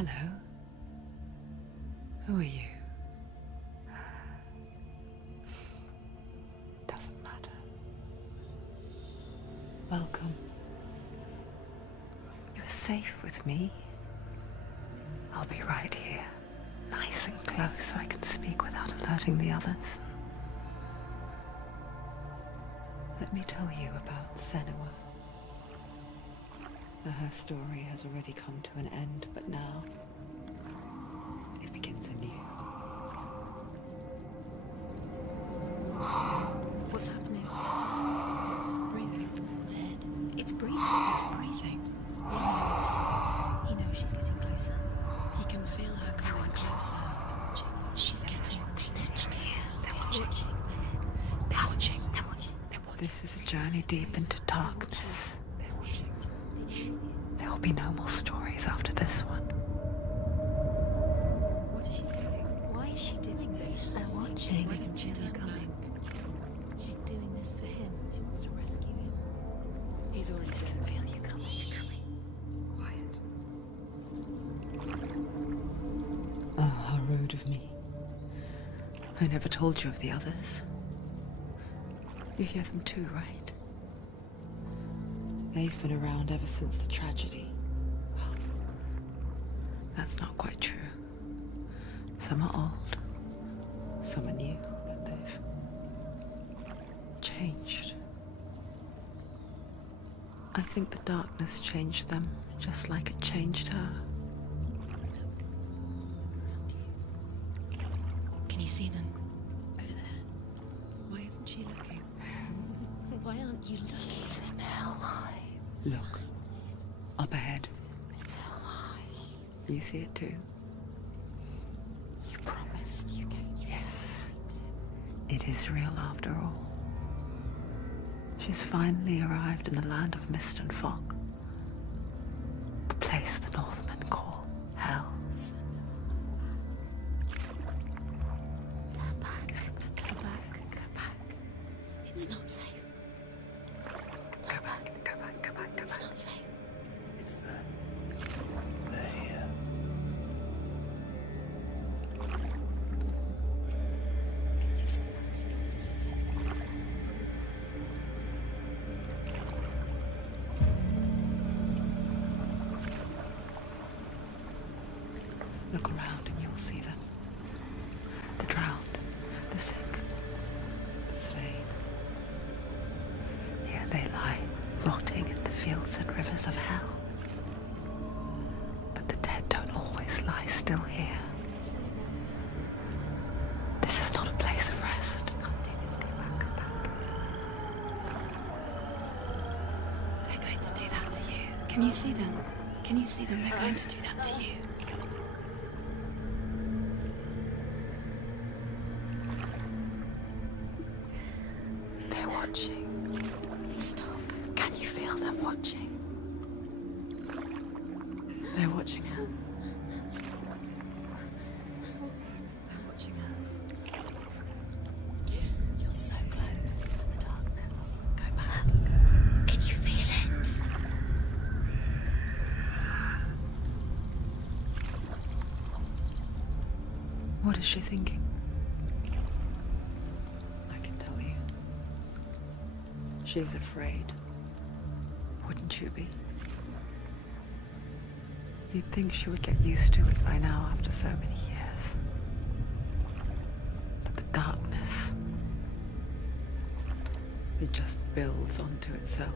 Hello. Who are you? Doesn't matter. Welcome. You're safe with me. I'll be right here, nice and close so I can speak without alerting the others. Let me tell you about sεηυα. Her story has already come to an end, but now it begins anew. What's happening? It's breathing. Dead. It's breathing. It's breathing. He knows she's getting closer. He can feel her coming closer. She's getting closer. They're watching. They're watching. They're watching. This is a journey deep into darkness. There will be no more stories after this one. What is she doing? Why is she doing this? They're watching. Why isn't she doing coming? She's doing this for him. She wants to rescue him. He's already dead. I feel you coming. Quiet. Oh, how rude of me. I never told you of the others. You hear them too, right? They've been around ever since the tragedy. Well, that's not quite true. Some are old, some are new, but they've changed. I think the darkness changed them, just like it changed her. Can you see them? Over there. Why isn't she looking? Why aren't you looking? He's in hell high. Look, up ahead. Hell high. You see it too? You promised you get Yes. It is real after all. She's finally arrived in the land of mist and fog. The place the Northmen call hell. Turn back. Go back. Go back. It's not safe. Go back, go back, go back, go It's back. not safe. It's them. They're here. Can you see them? I can see you. Look around and you'll see them. The drowned, the sick, the slain. Here they lie, rotting in the fields and rivers of hell. But the dead don't always lie still here. You see them? This is not a place of rest. You can't do this. Go back. Go back. They're going to do that to you. Can you see them? Can you see them? They're going to do that to you. They're watching. Stop. Can you feel them watching? They're watching her. They're watching her. You're so close to the darkness. Go back. Can you feel it? What is she thinking? I can tell you. She's afraid. Wouldn't you be? You'd think she would get used to it by now after so many years. But the darkness, it just builds onto itself,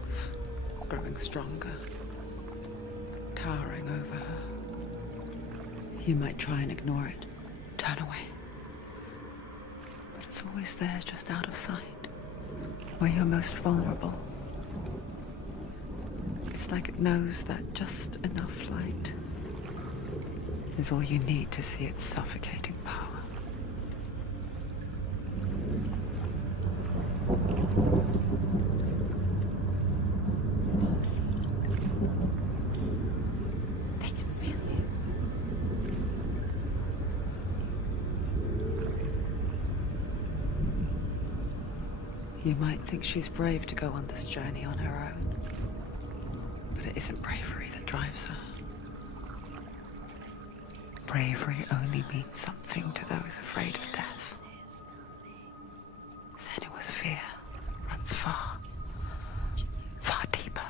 growing stronger, towering over her. You might try and ignore it, turn away. But it's always there, just out of sight, where you're most vulnerable. It's like it knows that just enough light is all you need to see its suffocating power. They can feel you. You might think she's brave to go on this journey on her own, but it isn't bravery that drives her. bravery only means something to those afraid of death. Then it was fear runs far, far deeper.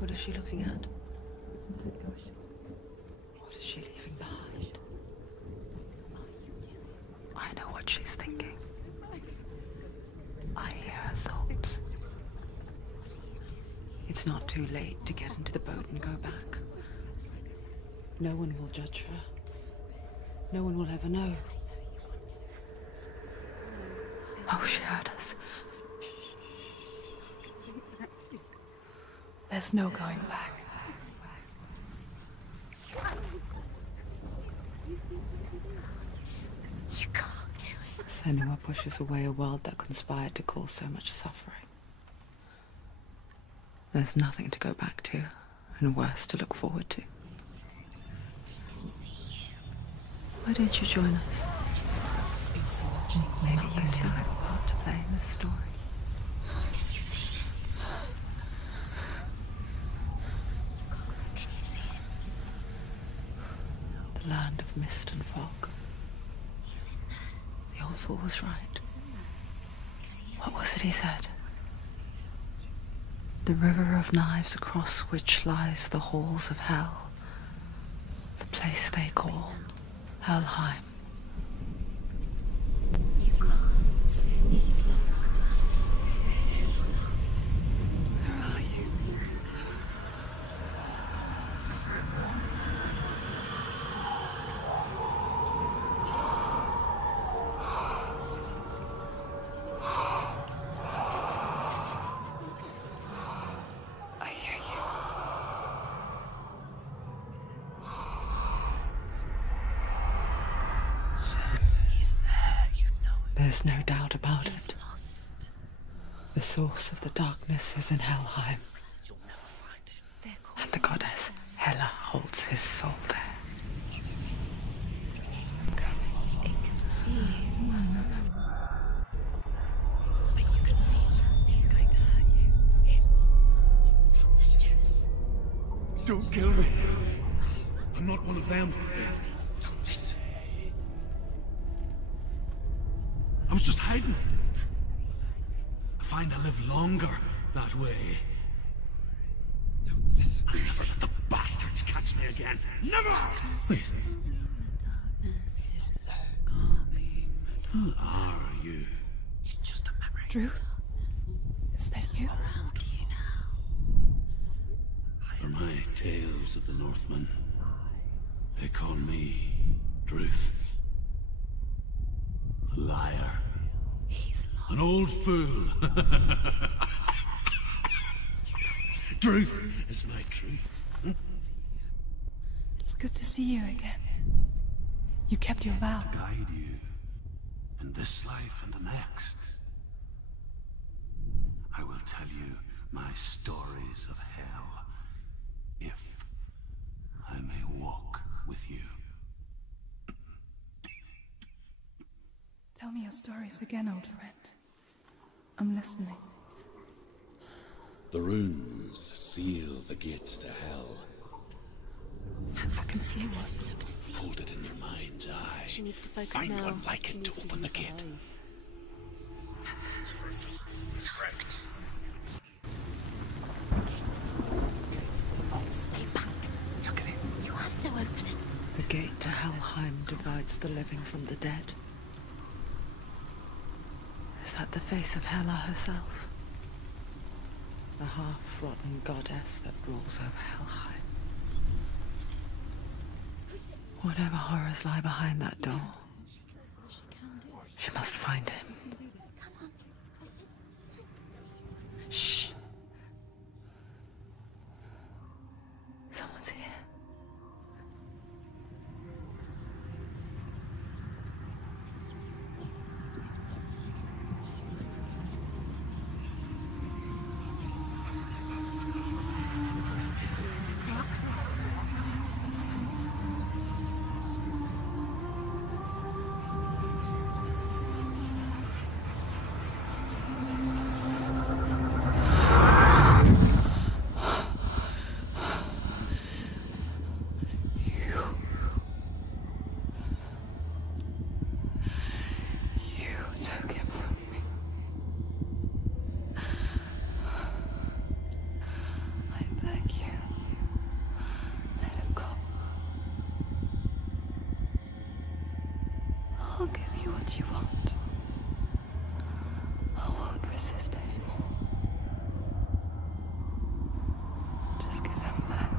What is she looking at? What is she leaving behind? I know what she's thinking. I hear her thoughts. It's not too late to get into the boat and go back. No one will judge her. No one will ever know. Oh, she heard us. There's no going back. You can't do it. Sεηυα pushes away a world that conspired to cause so much suffering. There's nothing to go back to, and worse to look forward to. Why don't you join us? Maybe you still have a part to play in this story. Can you see it? The land of mist and fog. He's in there. The old fool was right. You see it? What was it he said? The river of knives across which lies the halls of hell. The place they call Helheim. He's lost. He's lost. Where are you? I hear you. He's there, you know it. There's no doubt about He's it. lost. The source of the darkness is in Helheim, and the goddess Hela holds his soul there. It can see you. But you can feel it. He's going to hurt you. It's dangerous. Don't kill me. I'm not one of them. Don't listen. I was just hiding. I find I live longer that way. Don't listen. I'll never let the bastards catch me again. Never! Wait. Who are you? It's just a memory. Truth? Is that you? Around you now. For my tales of the Northmen, they call me Druth. A liar. He's lost. An old fool. Truth is my truth. It's good to see you again. You kept your vow. Guide you in this life and the next. I will tell you my stories of hell, if I may walk with you. Tell me your stories again, old friend. I'm listening. The runes seal the gates to hell. I can see what. Look to see. Hold it in your mind's eye. She needs to focus Find now. one like She it to needs open the use her gate. eyes. Darkness. Stay back. Look at it. You have to open it. The gate to Helheim divides the living from the dead. Is that the face of Hela herself? The half-rotten goddess that rules over Helheim. Whatever horrors lie behind that door, she must find him. Shh. I'll give you what you want. I won't resist anymore. Just give him back.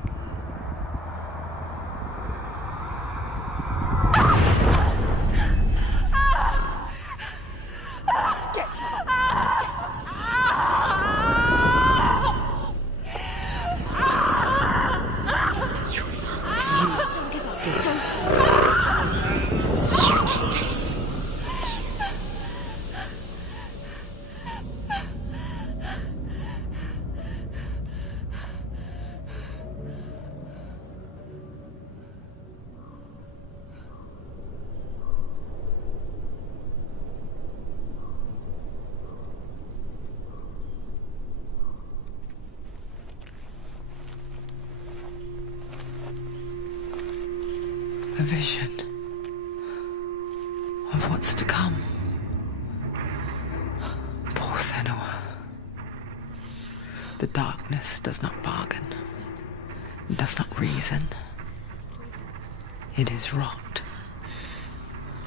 A vision of what's to come. Poor sεηυα. The darkness does not bargain, does not reason. It is wrought,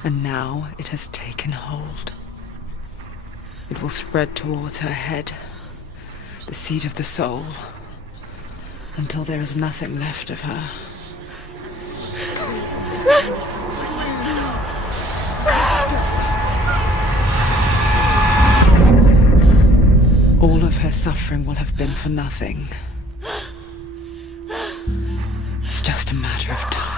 and now it has taken hold. It will spread towards her head, the seat of the soul, until there is nothing left of her. All of her suffering will have been for nothing. It's just a matter of time.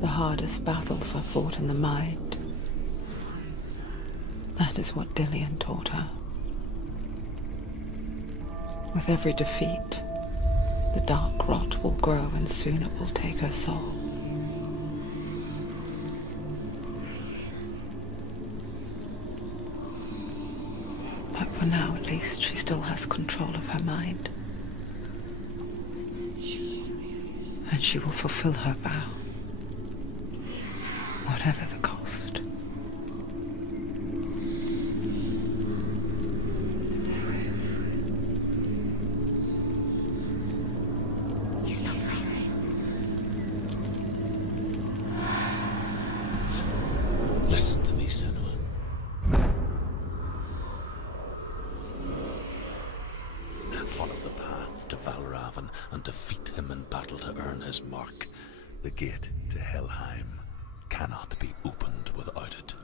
The hardest battles are fought in the mind. That is what Dillian taught her. With every defeat, the dark rot will grow and soon it will take her soul. But for now, at least, she still has control of her mind. And she will fulfill her vow, whatever the cost. Listen to me, sεηυα. Follow the path to Valravn and defeat him in battle to earn his mark. The gate to Helheim cannot be opened without it.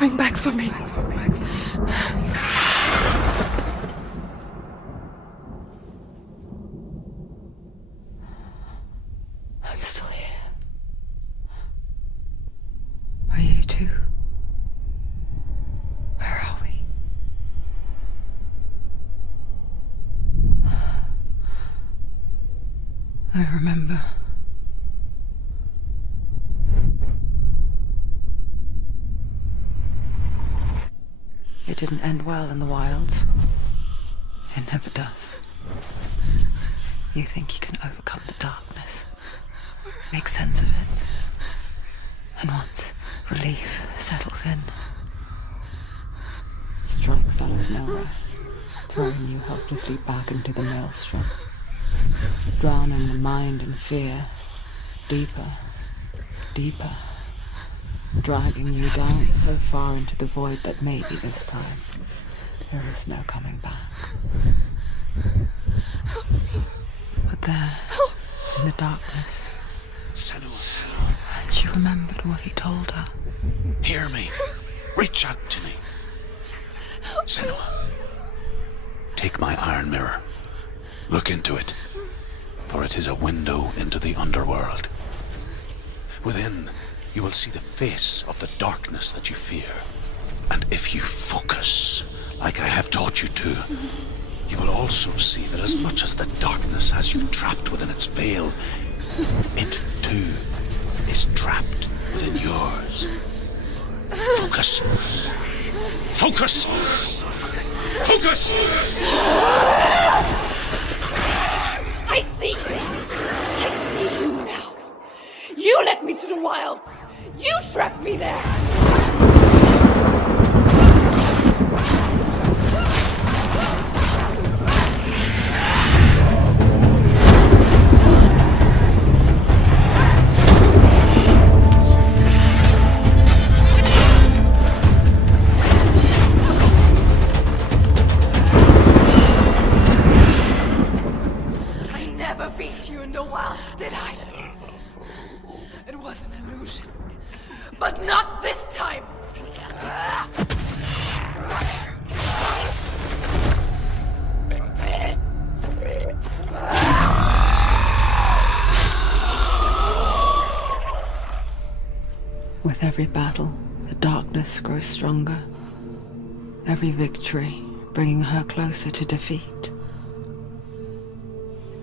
Coming back for me. I'm still here. Are you too? Where are we? I remember. It didn't end well in the wilds. It never does. You think you can overcome the darkness, make sense of it, and once relief settles in, it strikes out of nowhere, throwing you helplessly back into the maelstrom, drowning the mind in fear, deeper, deeper, dragging you down so far into the void that maybe this time there is no coming back. But there, in the darkness, sεηυα, and she remembered what he told her. hear me. Reach out to me. sεηυα, take my iron mirror. Look into it, for it is a window into the underworld. Within, you will see the face of the darkness that you fear. And if you focus, like I have taught you to, you will also see that as much as the darkness has you trapped within its veil, it too is trapped within yours. Focus. Focus! Focus! I see you! I see you now! You led me to the wilds! You trapped me there! But not this time! With every battle, the darkness grows stronger. Every victory bringing her closer to defeat.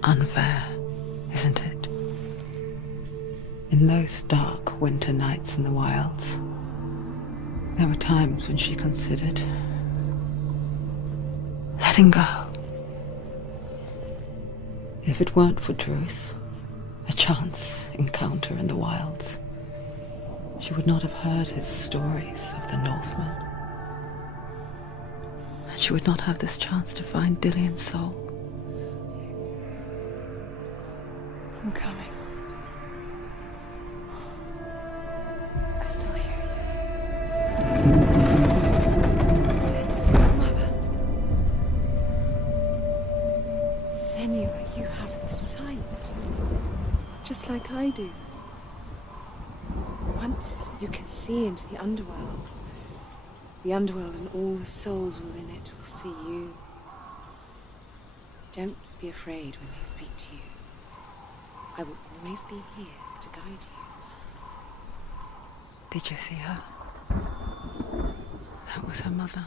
Unfair, isn't it? In those dark winter nights in the wilds, there were times when she considered letting go. If it weren't for Truth, a chance encounter in the wilds, she would not have heard his stories of the Northmen. And she would not have this chance to find Dillion's soul. I'm coming. I still hear you. Mother. Sênyuα, you have the sight. Just like I do. Once you can see into the underworld. The underworld and all the souls within it will see you. Don't be afraid when they speak to you. I will always be here to guide you. Did you see her? That was her mother,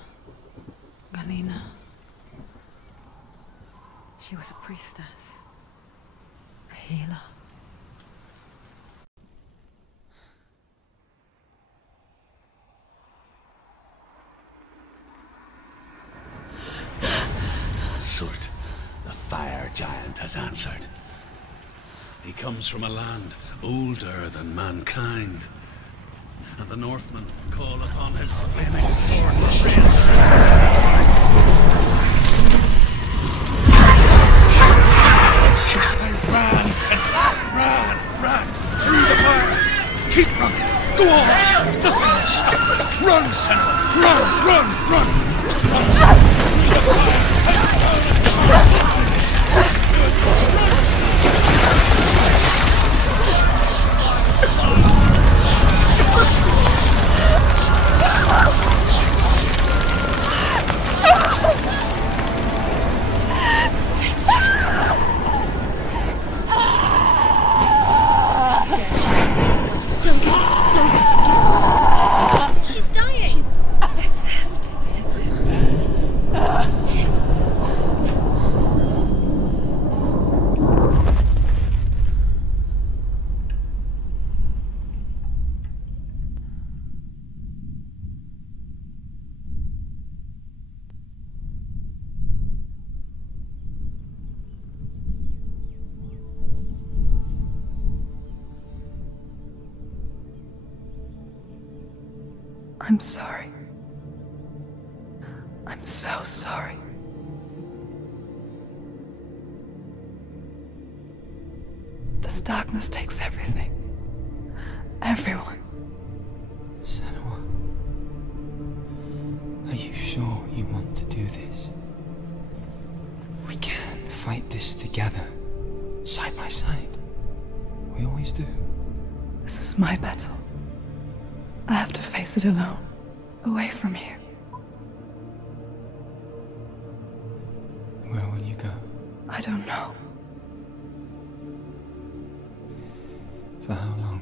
Galina. She was a priestess, a healer. Surt, the fire giant, has answered. He comes from a land older than mankind. And the Northmen call upon his flaming sword to raise Ran through the fire. Keep running. Go on. Nothing will stop. Run, Senua. Run. She's dying! It's empty. It's empty. I'm sorry. I'm so sorry. This darkness takes everything. Everyone. Senua, are you sure you want to do this? We can fight this together, side by side. We always do. This is my battle. I have to face it alone, away from you. Where will you go? I don't know. For how long?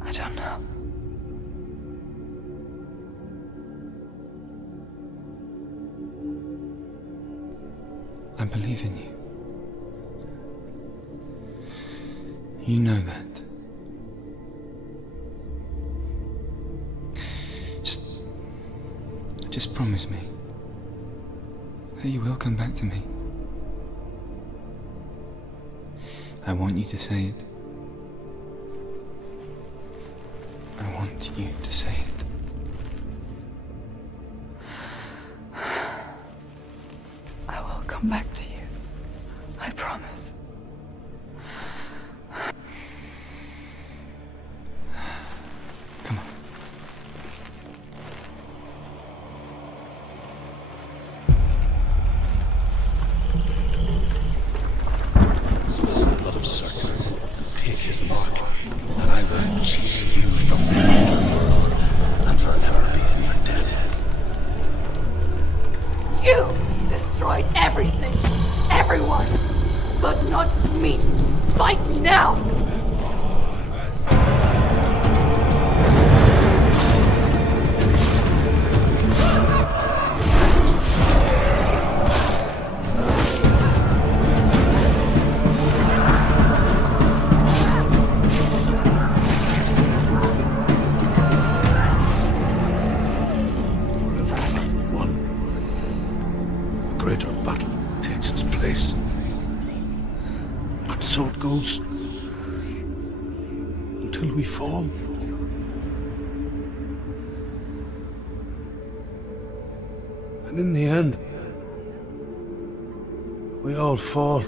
I don't know. I believe in you. You know that. Just promise me that you will come back to me. I want you to say it. I want you to say it. I will come back to you. I promise. Come on. Blood of Certain, take his mark, and I will cheer you from the underworld and forever be in your debt. You destroyed everything, everyone, but not me. Fight me now! So it goes until we fall. And in the end, we all fall.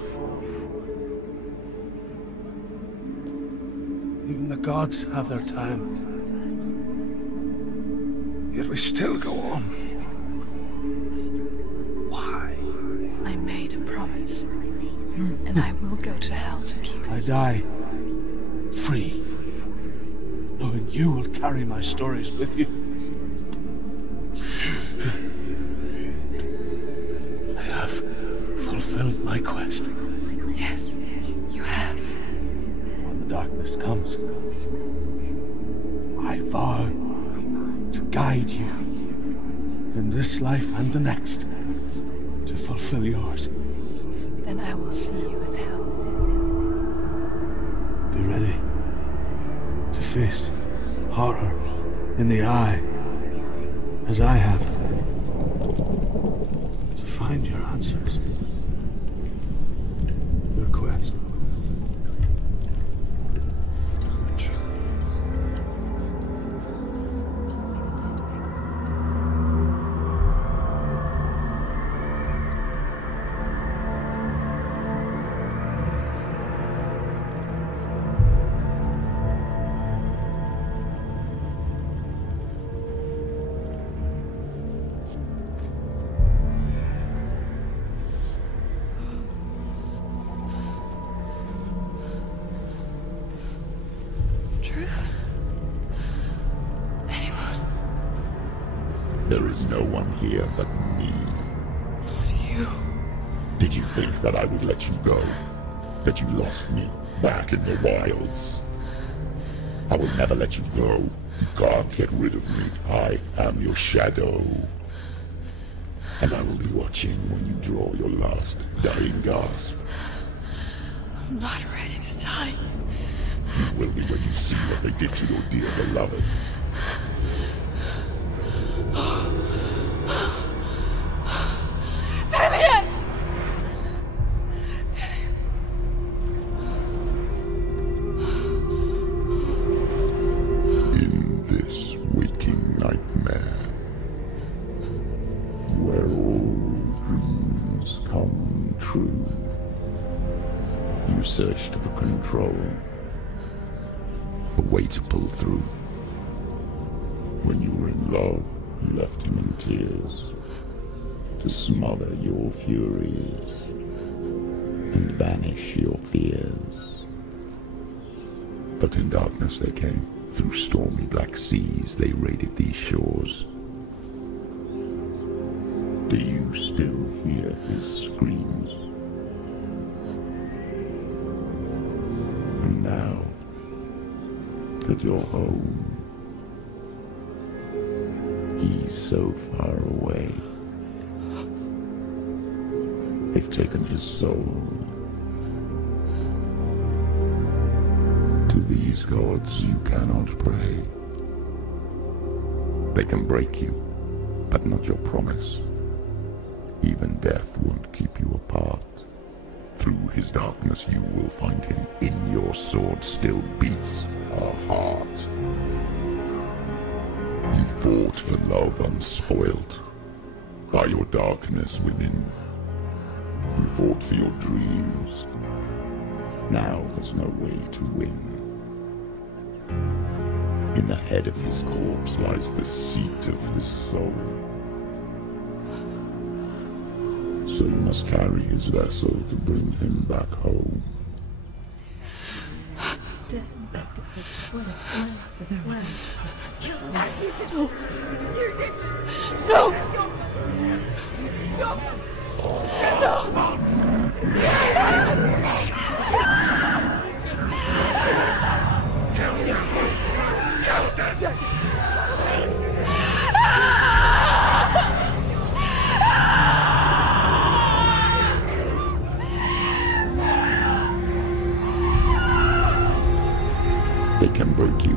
Even the gods have their time. Yet we still go on. Why? I made a promise, and I will go to hell to keep it. I die free, knowing you will carry my stories with you. I have fulfilled my quest. Yes, you have. When the darkness comes, I vow to guide you in this life and the next to fulfill yours. Then I will see you in hell. Be ready to face horror in the eye, as I have, to find your answers, your quest. There is no one here but me. Not you. Did you think that I would let you go? That you lost me back in the wilds? I will never let you go. You can't get rid of me. I am your shadow. And I will be watching when you draw your last dying gasp. I'm not ready to die. You will be when you see what they did to your dear beloved. In this waking nightmare, where all dreams come true, you searched for control, a way to pull through. When you were in love, you left him in tears, to smother your furies and banish your fears. But in darkness they came, through stormy black seas they raided these shores. Do you still hear his screams? And now that you're home, he's so far away. They've taken his soul. To these gods you cannot pray. They can break you, but not your promise. Even death won't keep you apart. Through his darkness you will find him. In your sword still beats a heart. You fought for love unspoilt by your darkness within. You fought for your dreams. Now there's no way to win. In the head of his corpse lies the seat of his soul. So you must carry his vessel to bring him back home. You did no! No! They can break you,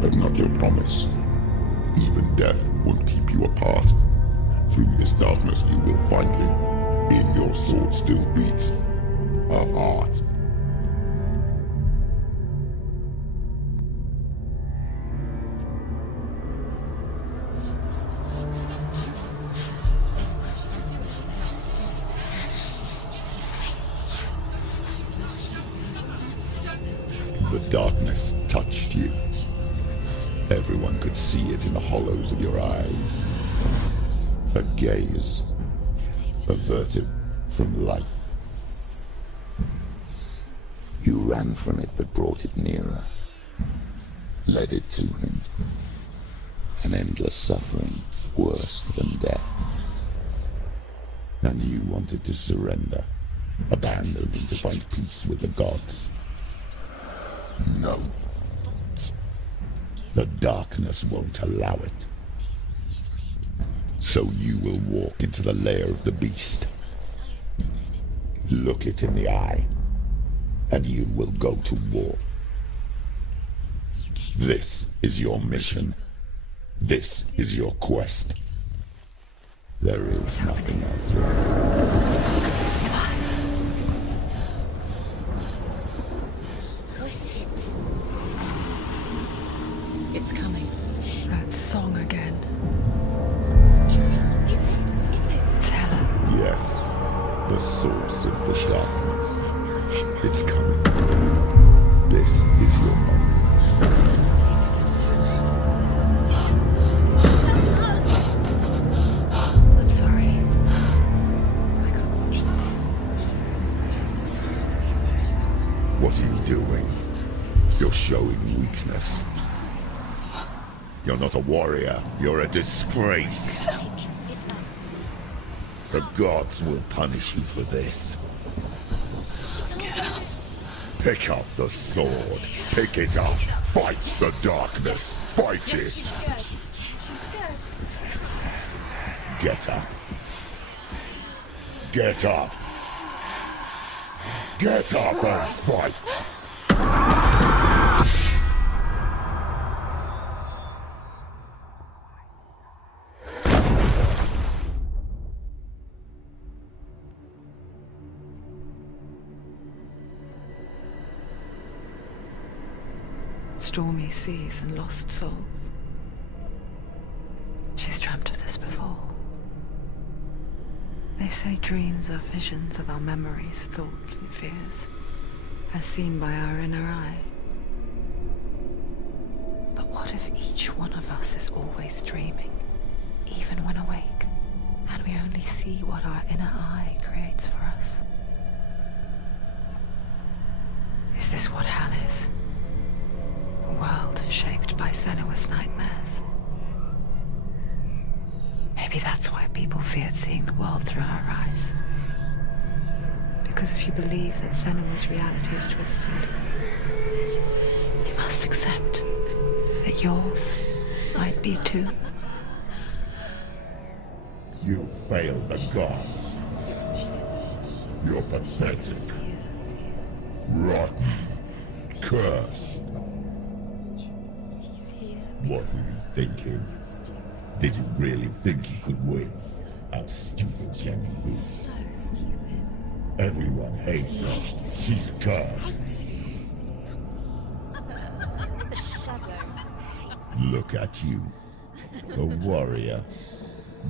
but not your promise. Even death won't keep you apart. Through this darkness you will find him. In your sword still beats a heart. The darkness touched you. Everyone could see it in the hollows of your eyes. A gaze averted from life. You ran from it but brought it nearer. Led it to him. An endless suffering worse than death. And you wanted to surrender. Abandon and to find peace with the gods. No. The darkness won't allow it. So you will walk into the lair of the beast. Look it in the eye, and you will go to war. This is your mission. This is your quest. There is nothing else. It's coming. That song again. Is it? It's Hela. Yes, the source of the darkness. It's coming. This is your moment. I'm sorry. I can't watch this. What are you doing? You're showing weakness. You're not a warrior. You're a disgrace. The gods will punish you for this. Pick up the sword. Pick it up. Fight the darkness. Fight it. Get up. Get up. Get up and fight. Stormy seas and lost souls. She's dreamt of this before. They say dreams are visions of our memories, thoughts and fears, as seen by our inner eye. But what if each one of us is always dreaming, even when awake, and we only see what our inner eye creates for us? Is this what hell is? A world shaped by Senua's nightmares. Maybe that's why people feared seeing the world through her eyes. Because if you believe that Senua's reality is twisted, you must accept that yours might be too. You failed the gods. You're pathetic. Rotten. Cursed. What were you thinking? Did you really think you could win? How stupid can you be? So stupid. Everyone hates her. She's cursed. The shadow. Look at you. A warrior.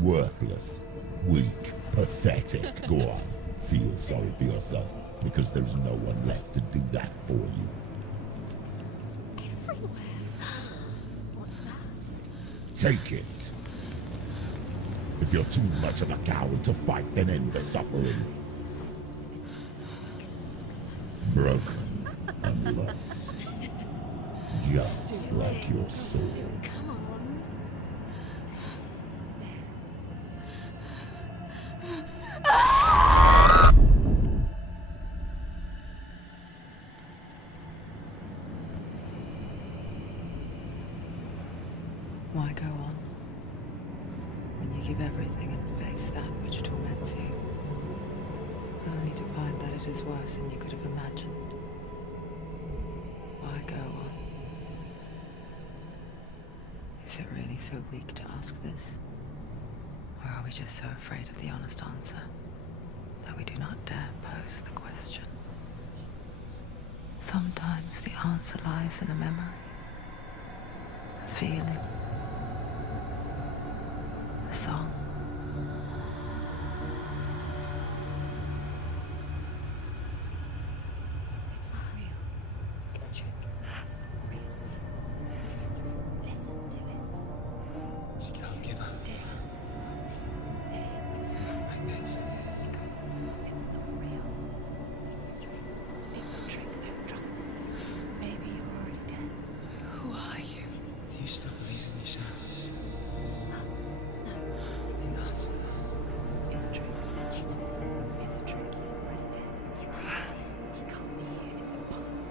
Worthless. Weak. Pathetic. Go on. Feel sorry for yourself, because there's no one left to do that for you. Everywhere. What's that? Take it. If you're too much of a coward to fight, then end the suffering. Broken and lost. Just like your soul. Come on. Why go on when you give everything and face that which torments you, only to find that it is worse than you could have imagined? Why go on? Is it really so weak to ask this? Or are we just so afraid of the honest answer that we do not dare pose the question? Sometimes the answer lies in a memory, a feeling, a song. It's not real. It's a trick. It's not real. Listen to it. Don't give up. Did it? It's not real. It's a trick. Don't trust it. Maybe you're already dead. Who are you? Do you still believe in your shadows? No, it's not. It's a trick. She knows this. It's a trick. He's already dead. He can't be here. It's impossible.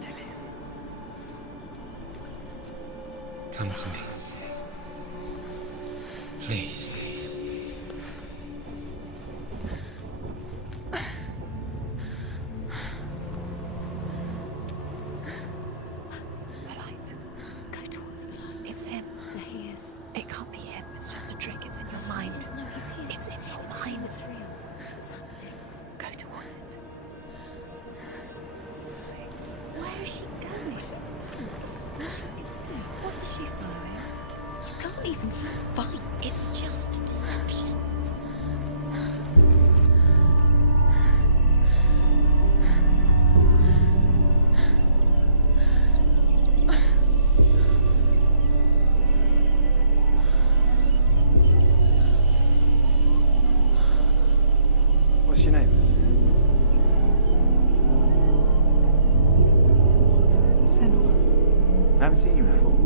Dilly. Come to me. Please. The light. Go towards the light. It's him. There he is. It can't be him. It's just a trick. It's in your mind. No, he's here. It's in your mind. It's real. What's happening? Go towards it. Where is she going? What is she following? You can't even fight. It's just deception. What's your name? Senua. I haven't seen you before.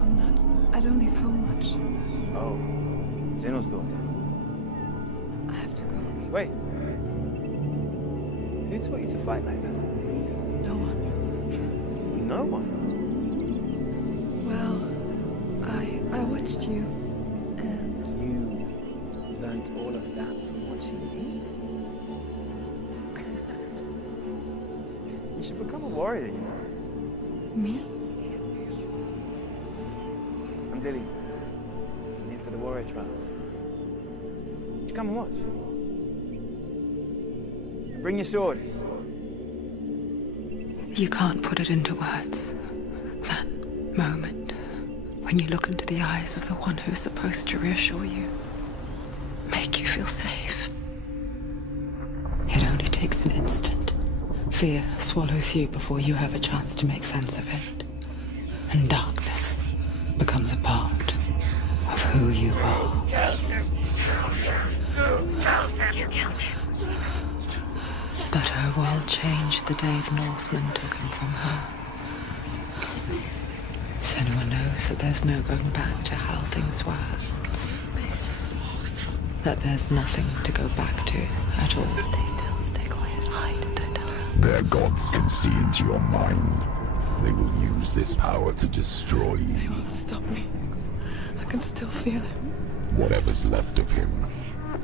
I'm not. I don't leave home much. Oh, Zeno's daughter. I have to go. Wait. Who taught you to fight like that? No one. No one. Well, I watched you, and You learnt all of that from watching me? You should become a warrior, you know. me? I'm Dilly. I'm here for the warrior trials. Just come and watch. Bring your sword. You can't put it into words. That moment when you look into the eyes of the one who is supposed to reassure you, make you feel safe. It only takes an instant. Fear swallows you before you have a chance to make sense of it. And darkness becomes a part of who you are. You killed him. But her world changed the day the Northmen took him from her. Senua knows that there's no going back to how things were. That there's nothing to go back to at all. Stay still, stay quiet, hide, don't tell her. Their gods can see into your mind. They will use this power to destroy you. They won't stop me. I can still feel him. Whatever's left of him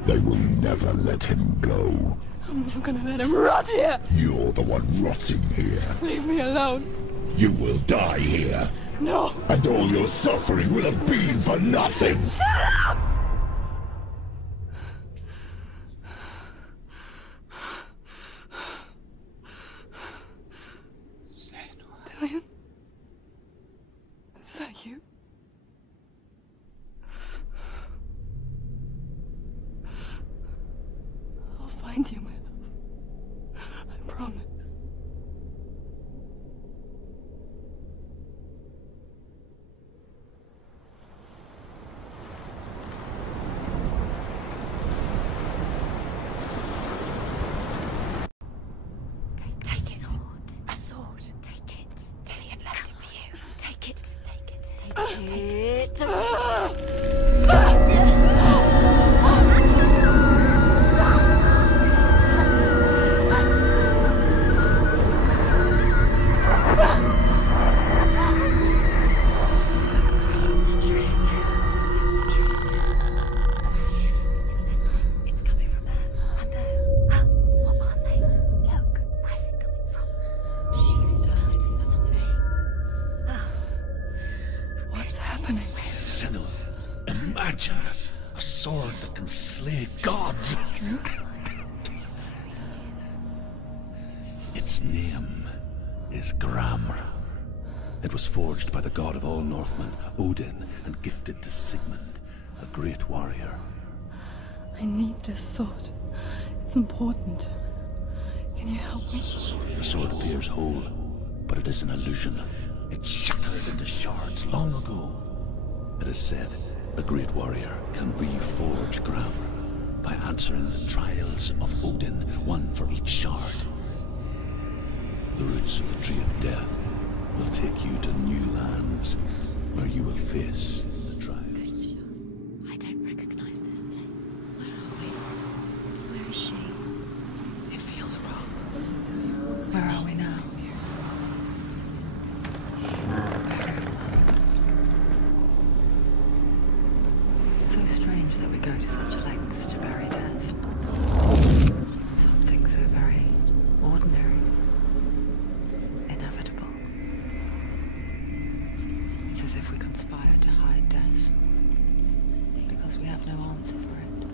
They will never let him go. I'm not gonna let him rot here. You're the one rotting here. Leave me alone. You will die here. No. And all your suffering will have been for nothing. Shut up! Dillion? Is that you? I'll find you, my love. I promise. Imagine a sword that can slay gods. Its name is Gramr. It was forged by the god of all Northmen, Odin, and gifted to Sigmund, a great warrior. I need this sword. It's important. Can you help me? The sword appears whole, but it is an illusion. It shattered into shards long ago. It is said a great warrior can reforge Gramr by answering the trials of Odin, one for each shard. The roots of the Tree of Death will take you to new lands where you will face the trials. I don't recognize this place. Where are we? Where is she? It feels wrong. Where are we now? It's so strange that we go to such lengths to bury death. Something so very ordinary, inevitable. It's as if we conspire to hide death, because we have no answer for it.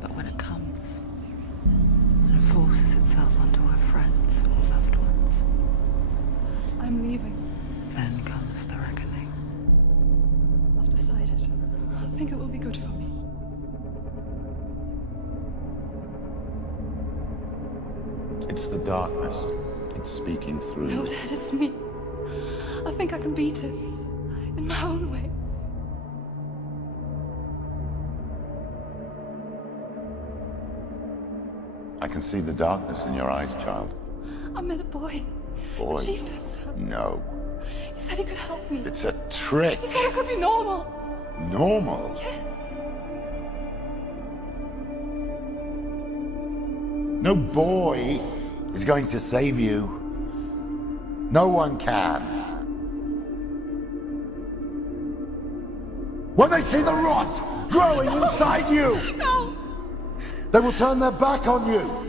But when it comes, and forces itself onto our friends or loved ones, I'm leaving. then comes the reckoning. I've decided. I think it will be good for me. It's the darkness. It's speaking through. No, Dad, it's me. I think I can beat it. In my own way. I can see the darkness in your eyes, child. I met a boy. Boy. The chief said. No. He said he could help me. It's a trick. He said I could be normal. Normal? Yes. No boy is going to save you. No one can. When they see the rot growing inside you, No! they will turn their back on you.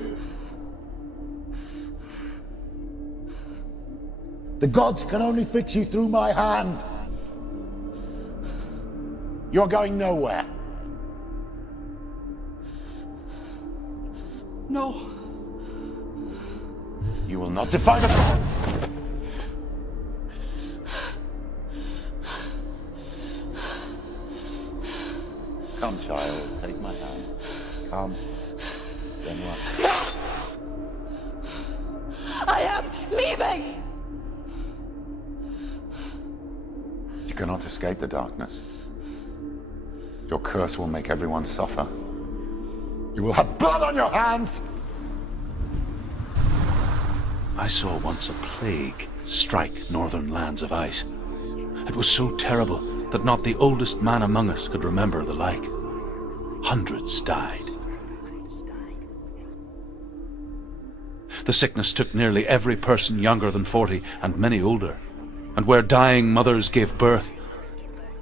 The gods can only fix you through my hand. You're going nowhere. No. You will not defy the gods. Come, child, take my hand. Come. Sênywa. I am leaving! You cannot escape the darkness. Your curse will make everyone suffer. You will have blood on your hands! I saw once a plague strike northern lands of ice. It was so terrible that not the oldest man among us could remember the like. Hundreds died. The sickness took nearly every person younger than 40 and many older. And where dying mothers gave birth,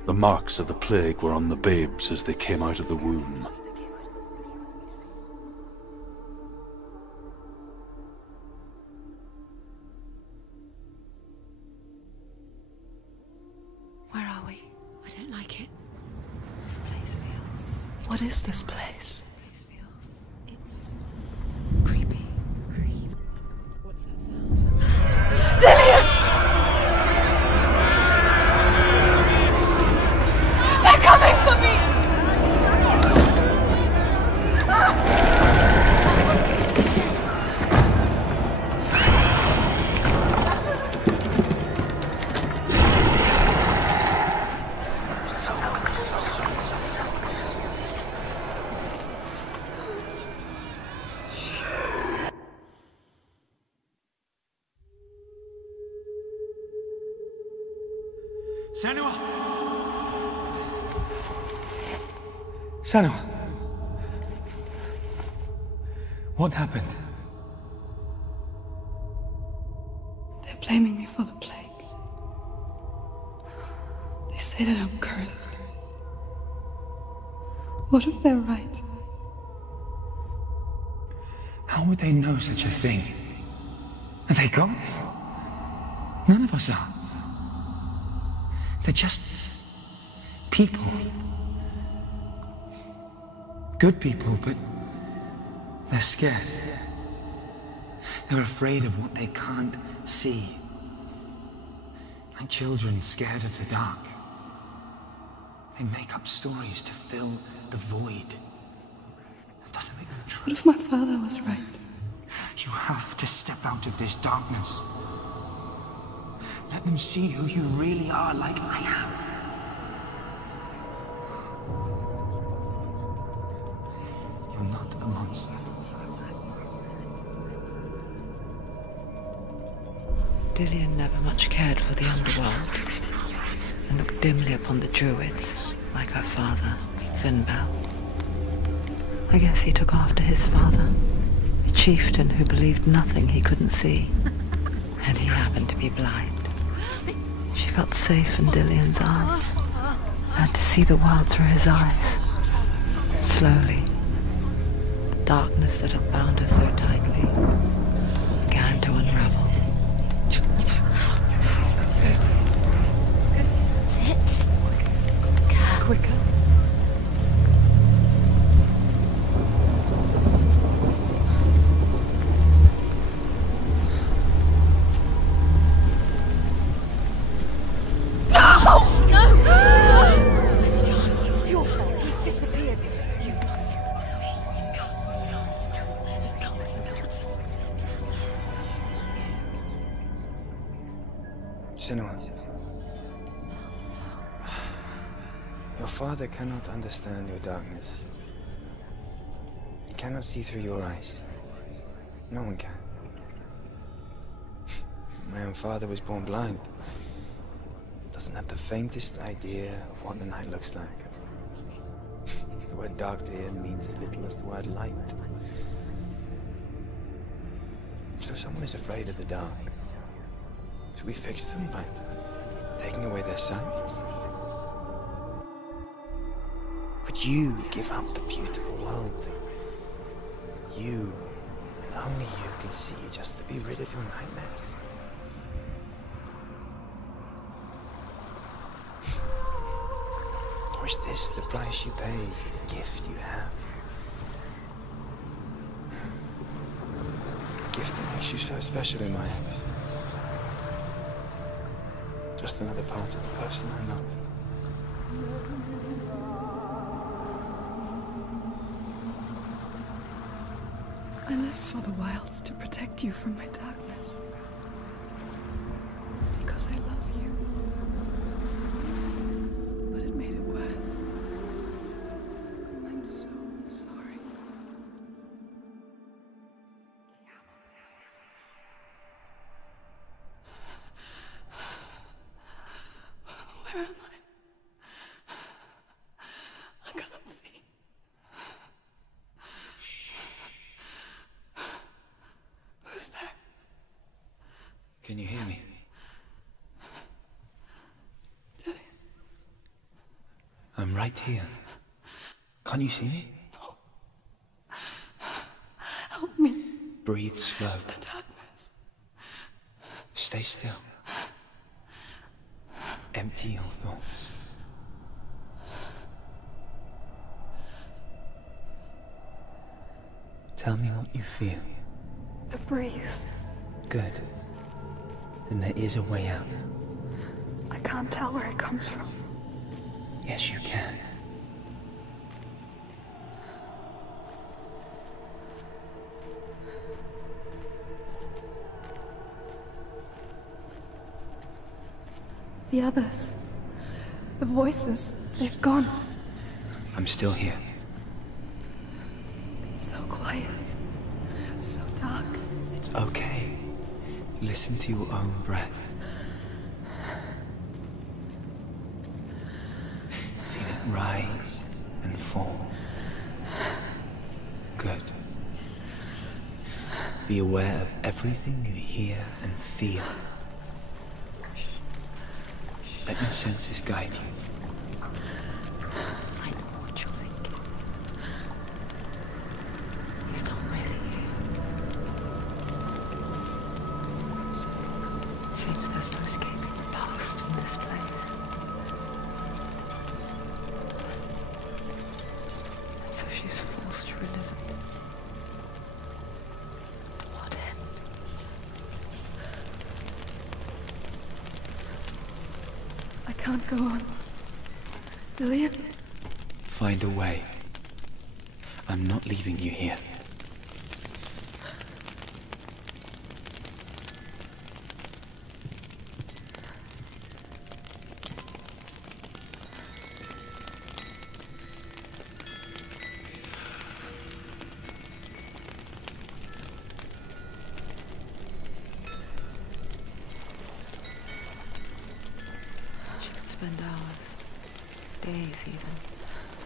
The marks of the plague were on the babes as they came out of the womb. Where are we? I don't like it. This place feels... What is this place? This place feels... It's... creepy. Creep. What's that sound? Diaz! They're coming for me! Sanawa! What happened? They're blaming me for the plague. They say that I'm cursed. What if they're right? How would they know such a thing? Are they gods? None of us are. They're just people. Good people, but they're scared. They're afraid of what they can't see. Like children scared of the dark. They make up stories to fill the void. That doesn't make them true. What if my father was right? You have to step out of this darkness. Let them see who you really are, like I have. You're not a monster. Dillion never much cared for the underworld, and looked dimly upon the druids, like her father, sî'wab'el. I guess he took after his father, a chieftain who believed nothing he couldn't see, and he happened to be blind. She felt safe in Dillion's arms, learned to see the world through his eyes. Slowly, the darkness that had bound her so tightly began to unravel. That's it. Quicker. Your father cannot understand your darkness. He cannot see through your eyes. No one can. My own father was born blind. Doesn't have the faintest idea of what the night looks like. The word dark to him means as little as the word light. So someone is afraid of the dark. So we fix them by taking away their sight. But you give up the beautiful world. You, and only you, can see just to be rid of your nightmares. Or is this the price you pay for the gift you have? A gift that makes you so special in my eyes. Just another part of the person I love. I left for the wilds to protect you from my darkness. Because I love you. But it made it worse. I'm so sorry. Where am I? I can't see. Who's there? Can you hear me? Dillion. right here. Can't you see me? No. Help me. Breathe slow. It's the darkness. Stay still. Empty your thoughts. Tell me what you feel. The breeze. Good. Then there is a way out. I can't tell where it comes from. Yes, you can. The others. The voices. They've gone. I'm still here. It's so quiet. So dark. It's okay. Listen to your own breath. Feel it rise and fall. Good. Be aware of everything you hear and feel. Let your senses guide you. I know what you're thinking. He's not really here. It seems there's no escaping the past in this place. And so she's forced to relive it. To what end? I can't go on. Dillian? Find a way. I'm not leaving you here. She could spend hours, days even,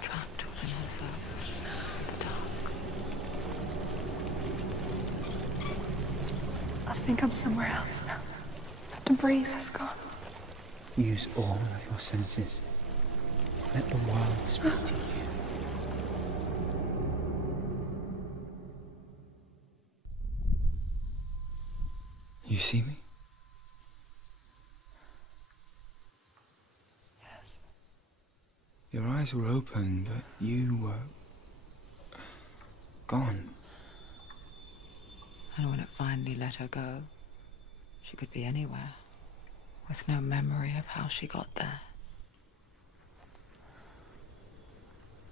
trapped within herself, in the dark. I think I'm somewhere else now. The breeze has gone. Use all of your senses. Let the world speak to you. You see me? Yes. Your eyes were open, but you were gone. And when it finally let her go, she could be anywhere, with no memory of how she got there.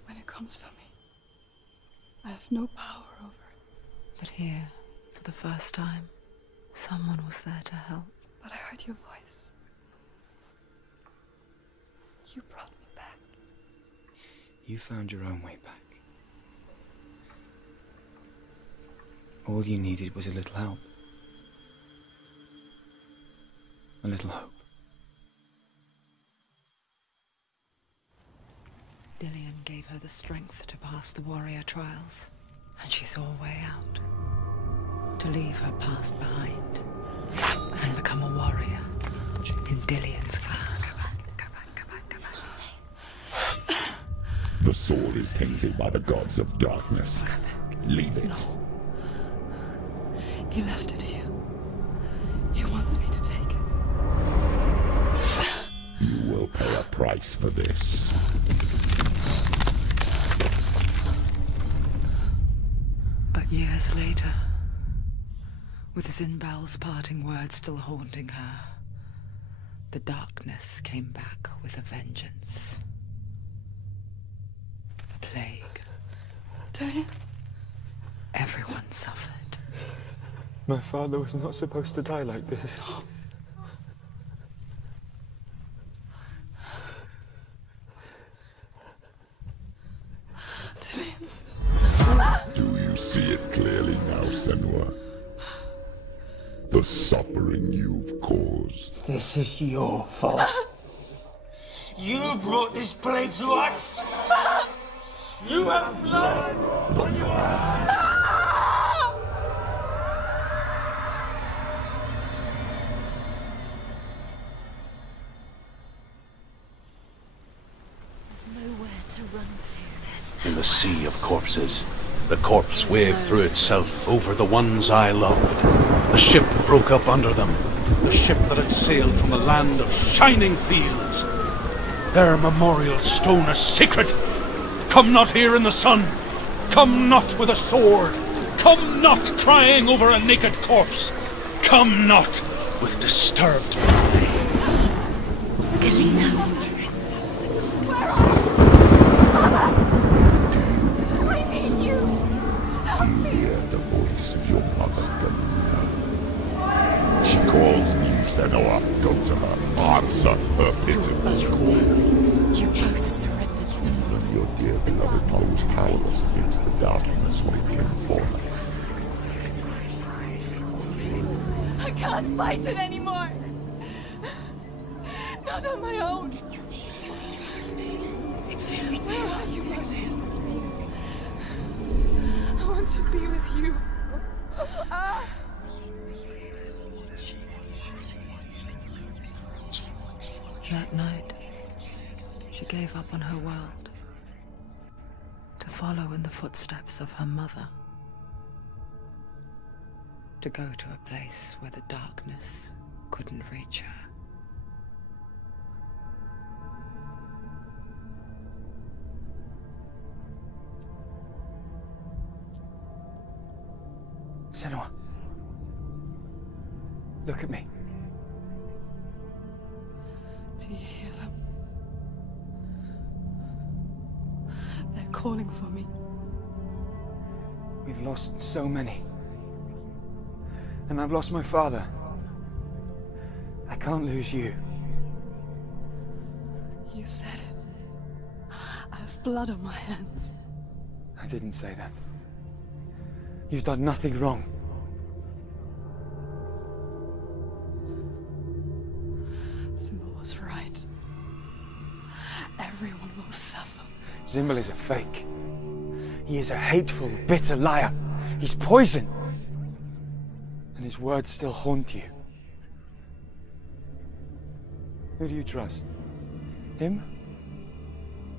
When it comes for me, I have no power over it. But here, for the first time, someone was there to help. But I heard your voice. You brought me back. You found your own way back. All you needed was a little help. A little hope. Dillian gave her the strength to pass the warrior trials, and she saw a way out. To leave her past behind and become a warrior in Dillian's clan. The sword is tainted by the gods of darkness. Leave it. No. He left it here. He wants me to take it. You will pay a price for this. But years later, with Zinbal's parting words still haunting her, the darkness came back with a vengeance. A plague. Dillian? Everyone suffered. My father was not supposed to die like this. Do you see it clearly now, sεηυα? The suffering you've caused. This is your fault. You brought this plague to us. You have blood on your hands. There's nowhere to run to. In the sea of corpses, the corpse waved through itself over the ones I loved. The ship broke up under them, the ship that had sailed from a land of shining fields. Their memorial stone is sacred. Come not here in the sun. Come not with a sword. Come not crying over a naked corpse. Come not with disturbed mind. She calls me, Senoa. Go to her. Answer her pitiful call. You both surrendered to the voices. Your dear beloved mother was powerless against the darkness when it came for her. I can't fight it anymore. Not on my own. Where are you, mother? I want to be with you. That night, she gave up on her world to follow in the footsteps of her mother, to go to a place where the darkness couldn't reach her. Senua, look at me. Do you hear them? They're calling for me. We've lost so many. And I've lost my father. I can't lose you. You said it. I have blood on my hands. I didn't say that. You've done nothing wrong. Symbol was right. Everyone will suffer. Symbol is a fake. He is a hateful, bitter liar. He's poison. And his words still haunt you. Who do you trust? Him?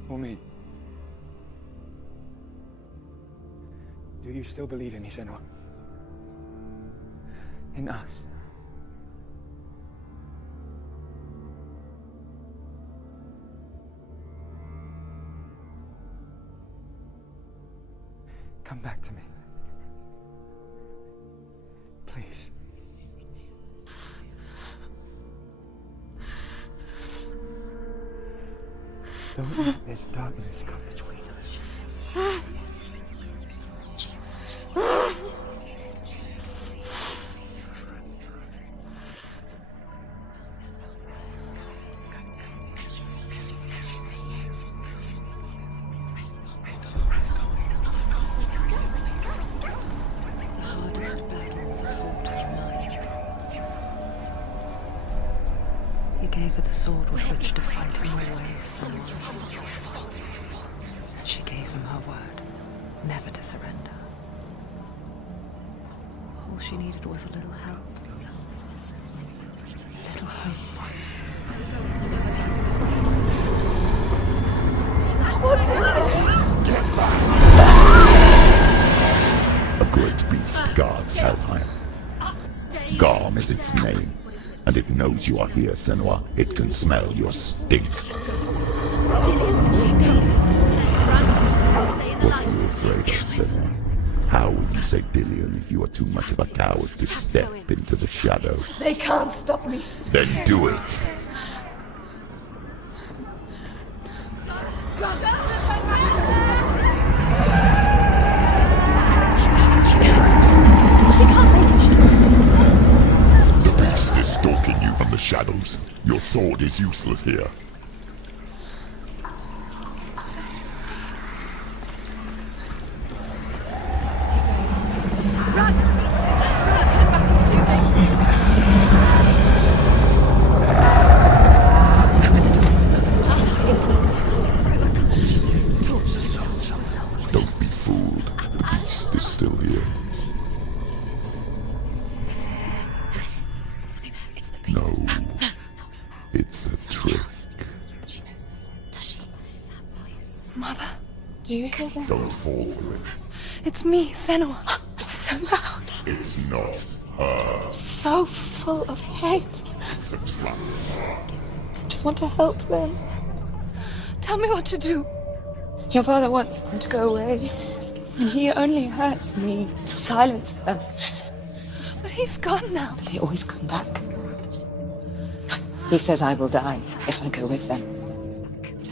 Or me? Do you still believe in me, Senua? In us? Come back to me. Please. Don't let this darkness come between us. Knows you are here, Senua. It can smell your stink. What are you afraid of, Senua? How will you save Dillion if you are too much of a coward to step into the shadows? They can't stop me. Then do it! Stalking you from the shadows. Your sword is useless here. Don't be fooled. The beast is still here. No, it's a trick. Mother, do you hear that? Don't fall for it. It's me, Senua. It's so loud. It's not her. So full of hate. It's a trap. I just want to help them. Tell me what to do. Your father wants them to go away. And he only hurts me to silence them. But he's gone now. They always come back. He says I will die if I go with them.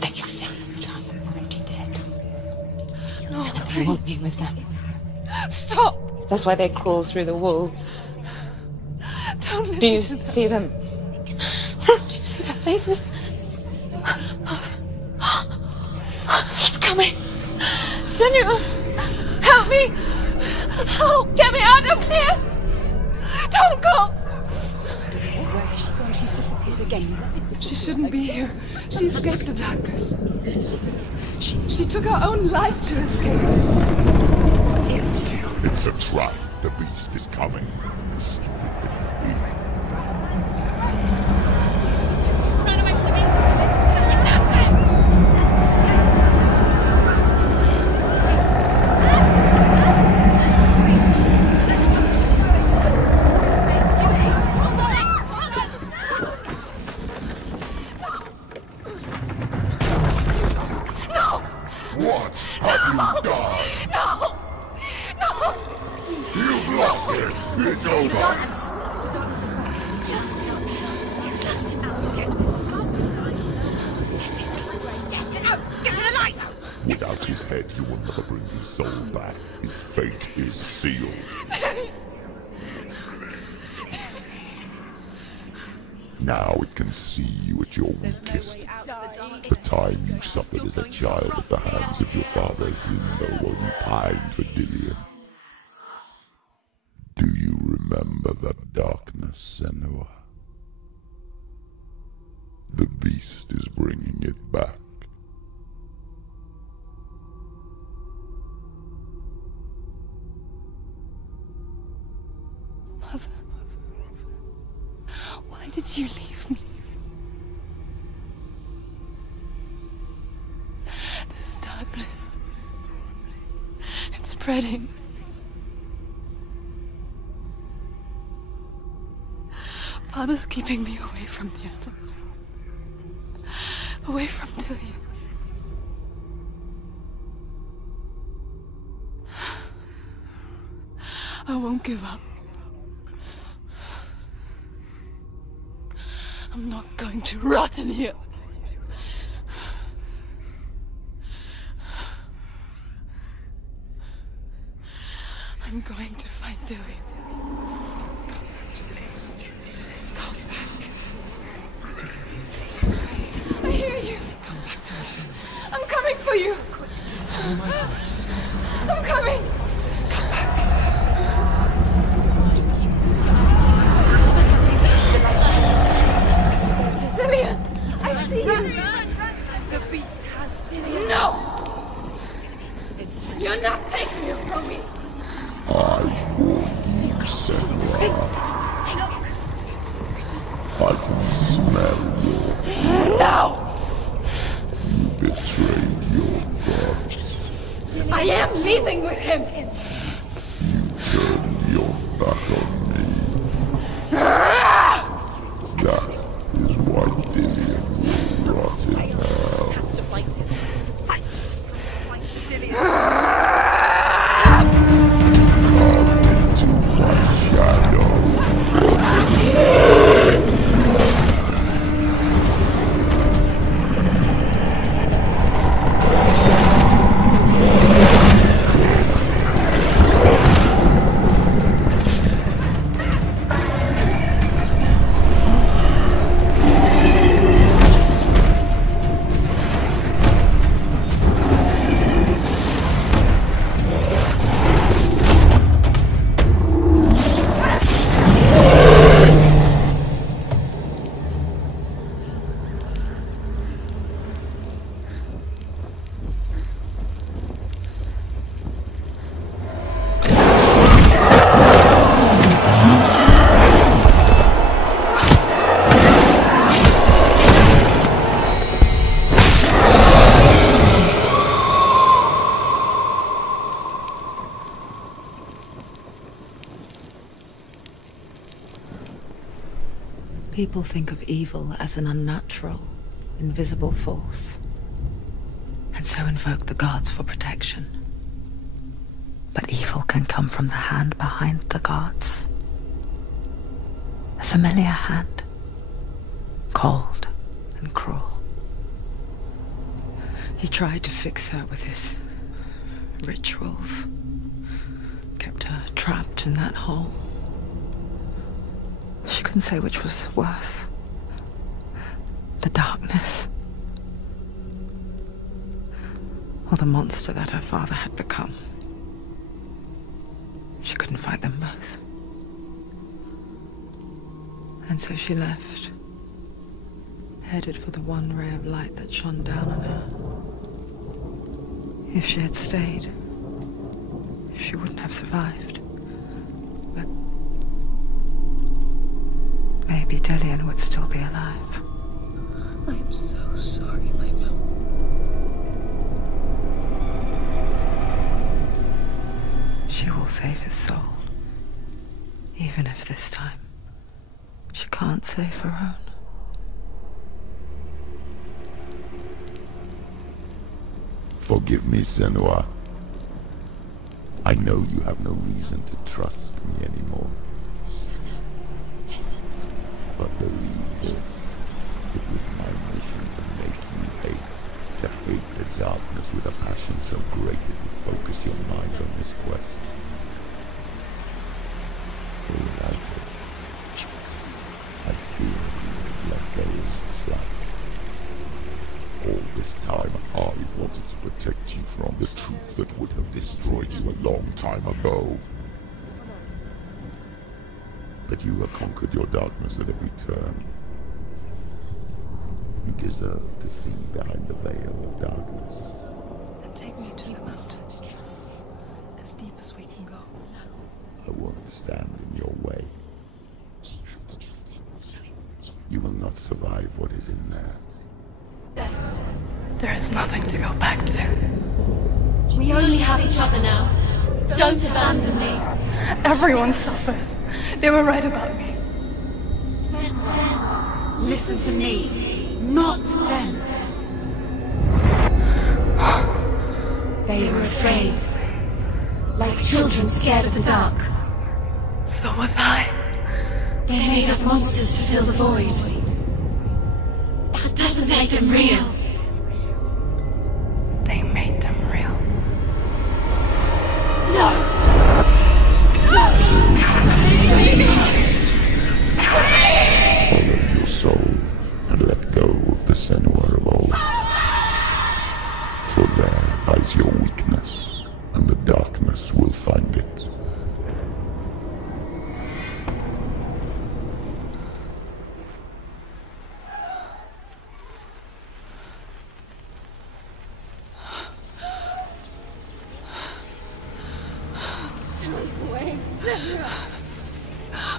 They say that I'm already dead. No, And they want me with them. Stop! That's why they crawl through the walls. Don't listen Do you to them. see them? Do you see their faces? He's coming! Senua! Help me! Help! Get me out of here! Don't go! Where has she gone? She's disappeared again. She shouldn't be here. She escaped the darkness. She took her own life to escape it. It's a trap. The beast is coming. Run away from the beast! For nothing! What have you done? No! No! You've lost it. It's over. Lost him. You've lost him. Get it out! Get in a light! Without his head, he will never bring his soul back. His fate is sealed. Now it can see you at your weakest. The time you suffered as a child at the hands of your father Zindo while you pined for Dillion. Do you remember that darkness, Senua? The beast is bringing it back. Mother, why did you leave me? This darkness, it's spreading. Father's keeping me away from the others. Away from Dillion. I won't give up. I'm not going to rot in here. I'm going to find Dillion. Come back to me. Come back. I hear you. Come back to us, Senua. I'm coming for you. Follow my voice. I'm coming. Come back. Dillion, I see you. The beast has Dillion. No! You're not taking it from me. I warn you, Senua. I can smell your No! You betrayed your gods. I am leaving with him. You turned your back on me. That is why Dillion will rot in hell. Has to fight him. Fight! Fight Dillion. Come into my shadow. people think of evil as an unnatural, invisible force, and so invoke the gods for protection. But evil can come from the hand behind the gods. A familiar hand, cold and cruel. He tried to fix her with his rituals, kept her trapped in that hole. She couldn't say which was worse. The darkness, or the monster that her father had become. She couldn't fight them both. And so she left, headed for the one ray of light that shone down on her. If she had stayed, she wouldn't have survived. But maybe Dillian would still be alive. I'm so sorry, Layla. She will save his soul, even if this time she can't save her own. Forgive me, sεηυα. I know you have no reason to trust me anymore. Shut up. Listen. But believe this, it was my mission to make you hate, to hate the darkness with a passion so great it would focus your mind on this quest. Without it, I fear you would have let go of the slack. All this time, I wanted to protect you from the truth that would have destroyed you a long time ago. But you have conquered your darkness at every turn. You deserve to see behind the veil of darkness. And take me to the mountain, to trust you, as deep as we can go. I won't stand in your way. She has to trust him. You will not survive what is in there. There is nothing to go back to. We only have each other now. Don't abandon me. Everyone suffers. They were right about me. Listen to me, not them. They were afraid. Like children scared of the dark. So was I. They made up monsters to fill the void. That doesn't make them real. They made them real. No! Follow your soul and let go of the sεηυα of old. For there lies your weakness, and the darkness will find it.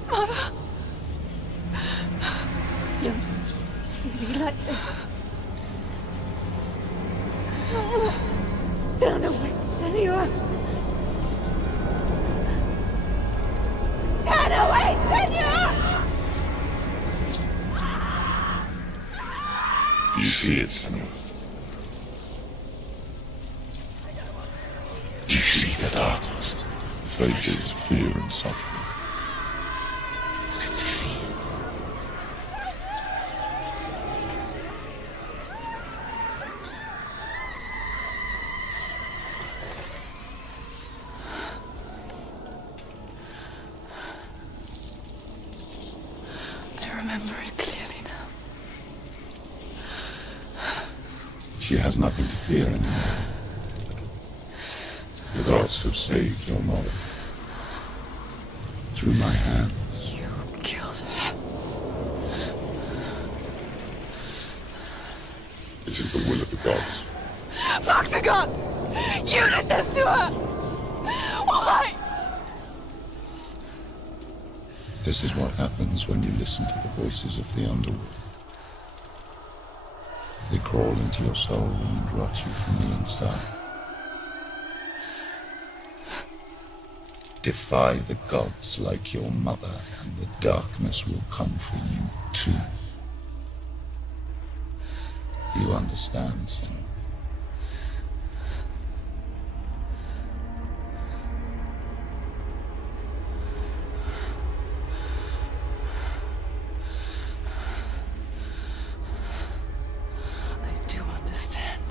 Mother! Don't see me like this. Turn away, sεηυα. Turn away, sεηυα! Do you see it, sεηυα? Do you see the darkness? Faces of fear and suffering. You can see it. I remember it clearly now. She has nothing to fear anymore. The gods have saved your mother. Through my hand. You killed her. It is the will of the gods. Fuck the gods! You did this to her! Why? This is what happens when you listen to the voices of the underworld. They crawl into your soul and rot you from the inside. Defy the gods like your mother, and the darkness will come for you too. You understand, Senua? I do understand.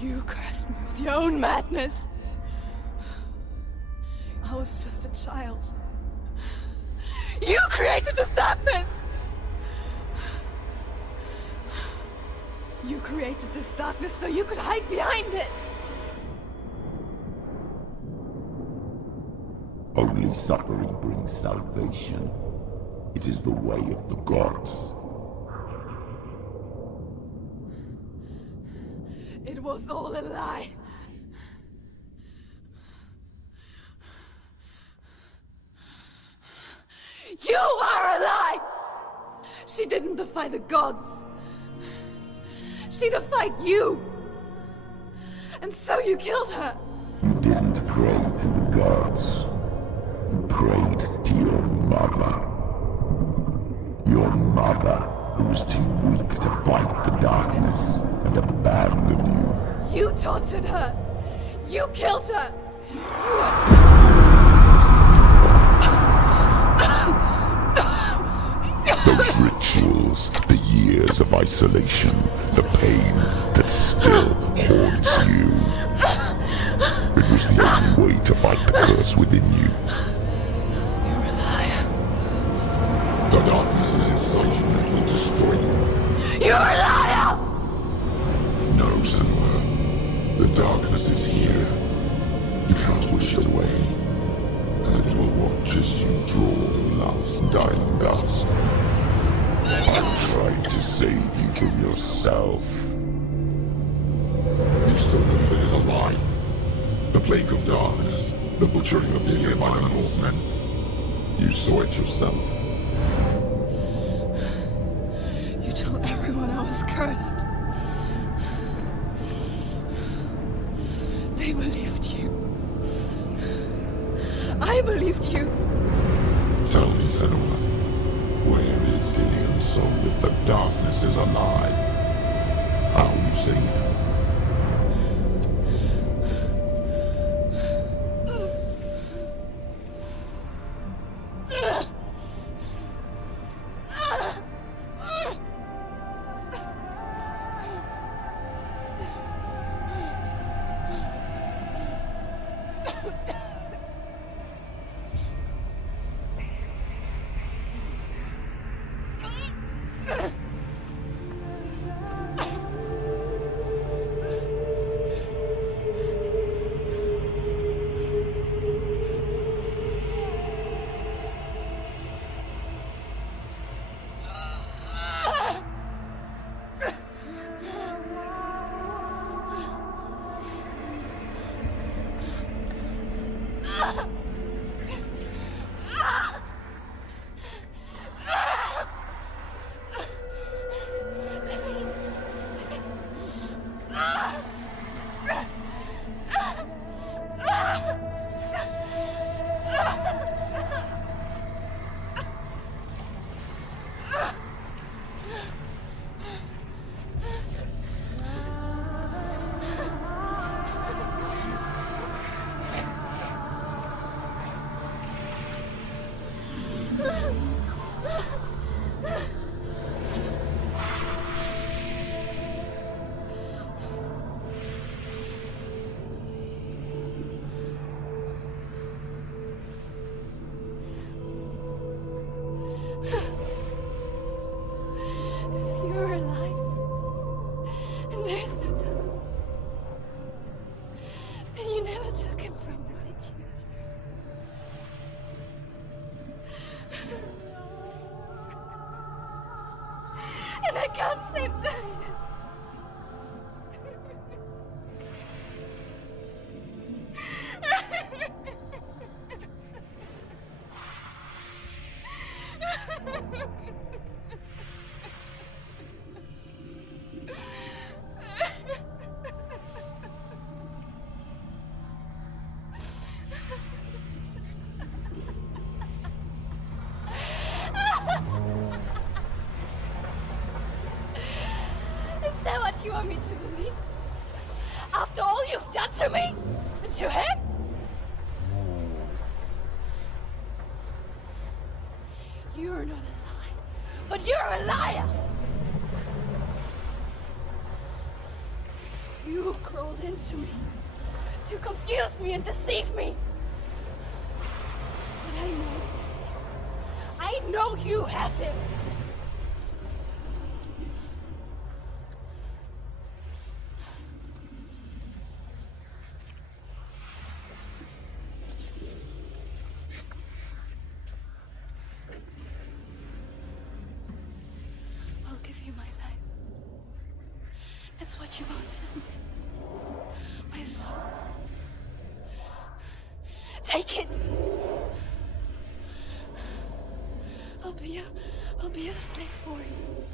You cursed me with your own madness. I was just a child. You created this darkness! You created this darkness so you could hide behind it! Only suffering brings salvation. It is the way of the gods. It was all a lie. You are a lie! She didn't defy the gods. She defied you. And so you killed her. You didn't pray to the gods. You prayed to your mother. Your mother, who was too weak to fight the darkness and abandoned you. You tortured her. You killed her. Those rituals, the years of isolation, the pain that still haunts you. It was the only way to fight the curse within you. You're a liar. The darkness is inside you and it will destroy you. You're a liar! No, Senua. The darkness is here. You cannot wish it away. And it will watch as you draw the last dying gasp. I tried to save you from yourself. You still believe it is a lie. The plague of darkness, the butchering of the year by the Northmen. You saw it yourself. You told everyone I was cursed. They believed you. I believed you. Tell me, Senua, where is Gideon's soul if the darkness is alive? How will you save him? And I can't save Diaz. you want me to believe? After all you've done to me? And to him? You're not a lie, but you're a liar! You crawled into me to confuse me and deceive me. But I know it's him. I know you have him. I'll give you my life. That's what you want, isn't it? My soul. Take it. I'll be a slave for you.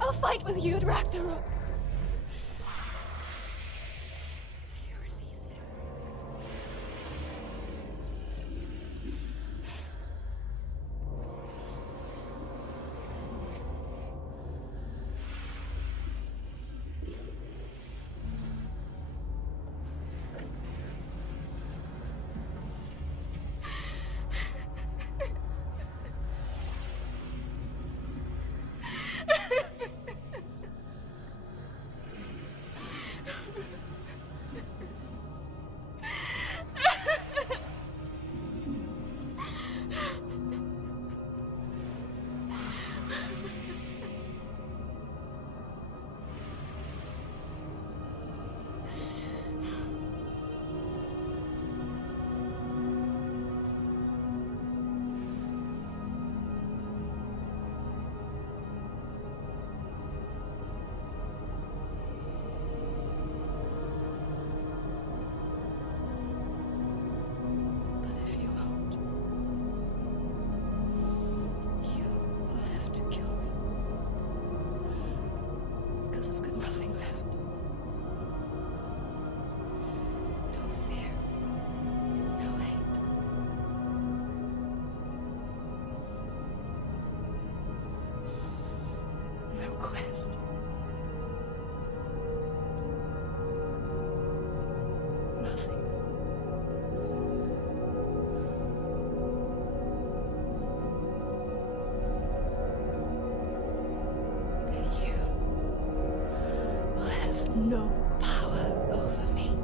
I'll fight with you at Ragnarok. If you release him. Quest. Nothing. And you will have no power over me.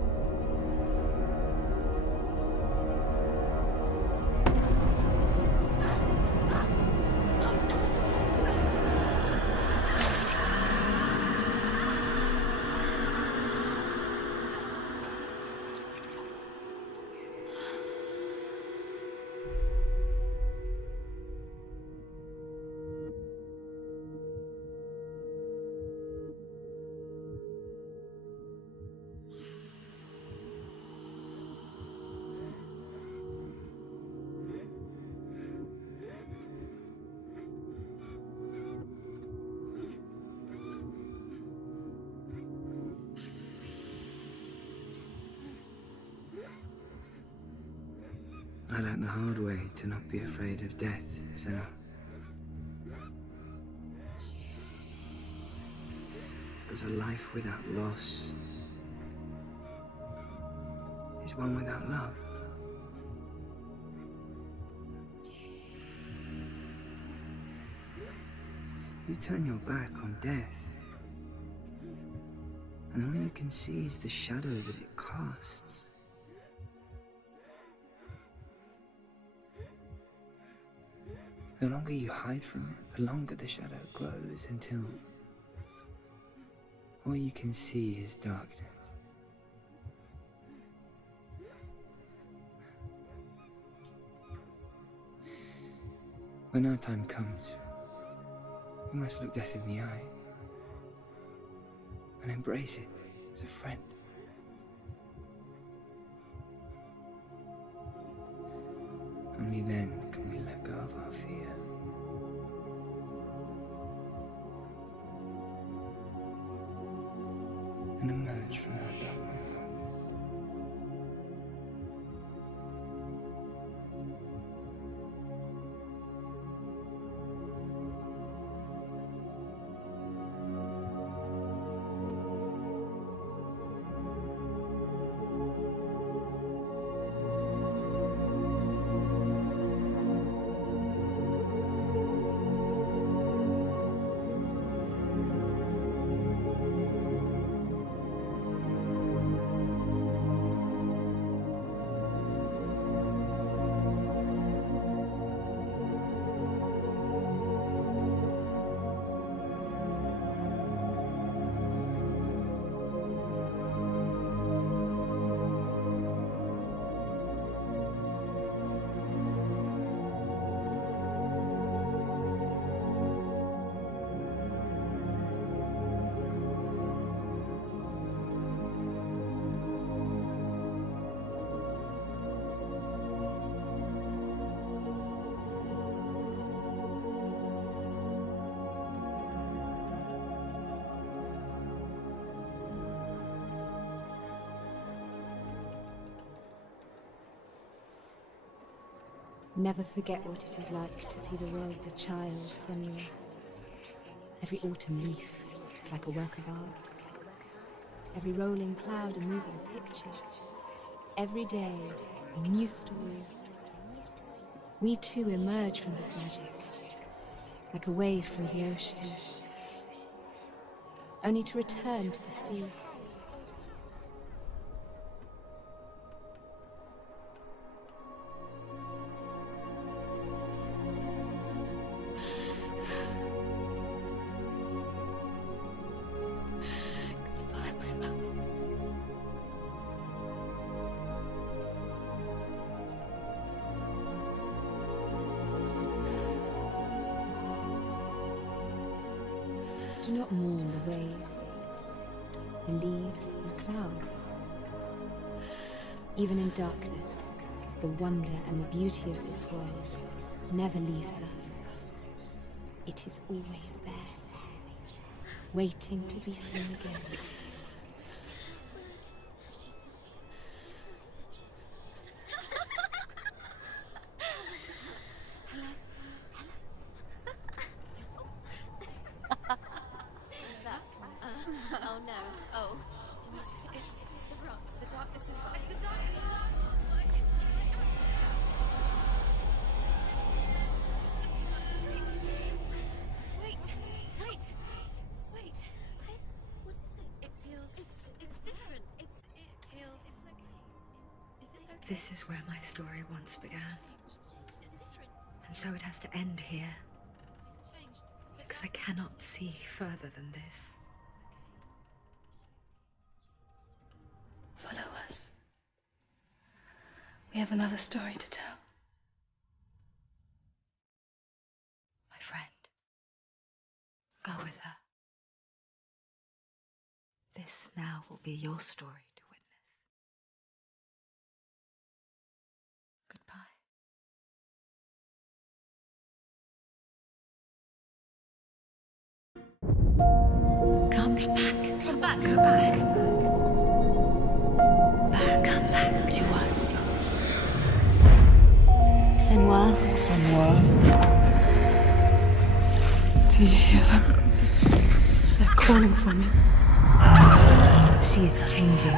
I learned the hard way to not be afraid of death, Senna. Because a life without loss is one without love. You turn your back on death, and all you can see is the shadow that it casts. The longer you hide from it, the longer the shadow grows until all you can see is darkness. When our time comes, we must look death in the eye and embrace it as a friend. Only then can we let go of our fear. And emerge from that darkness. Never forget what it is like to see the world as a child, sêmewα. Every autumn leaf is like a work of art. Every rolling cloud a moving picture. Every day a new story. We too emerge from this magic, like a wave from the ocean, only to return to the sea. Do not mourn the waves, the leaves and the clouds. Even in darkness, the wonder and the beauty of this world never leaves us. It is always there, waiting to be seen again. This is where my story once began. And so it has to end here. Because I cannot see further than this. Follow us. We have another story to tell. My friend, go with her. This now will be your story to witness. Come back. Come back. Come back. Come back to us. sêmewα. Do you hear them? They're calling for me. She is changing.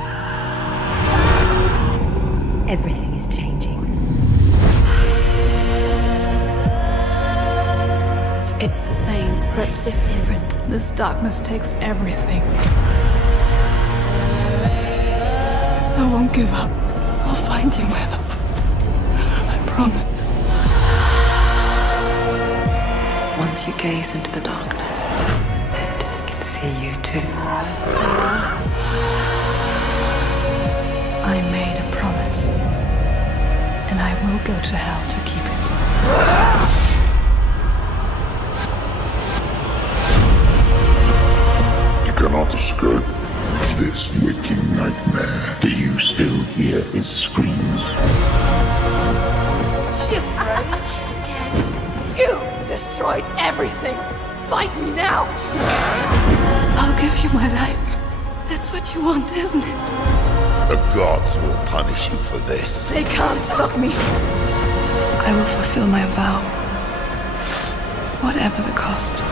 Everything is changing. It's the same, but different. This darkness takes everything. I won't give up. I'll find you, my love. I promise. Once you gaze into the darkness, it can see you too. I made a promise, and I will go to hell to keep it. You cannot escape this waking nightmare. Do you still hear his screams? She's afraid. She's scared. You destroyed everything. Fight me now. I'll give you my life. That's what you want, isn't it? The gods will punish you for this. They can't stop me. I will fulfill my vow, whatever the cost.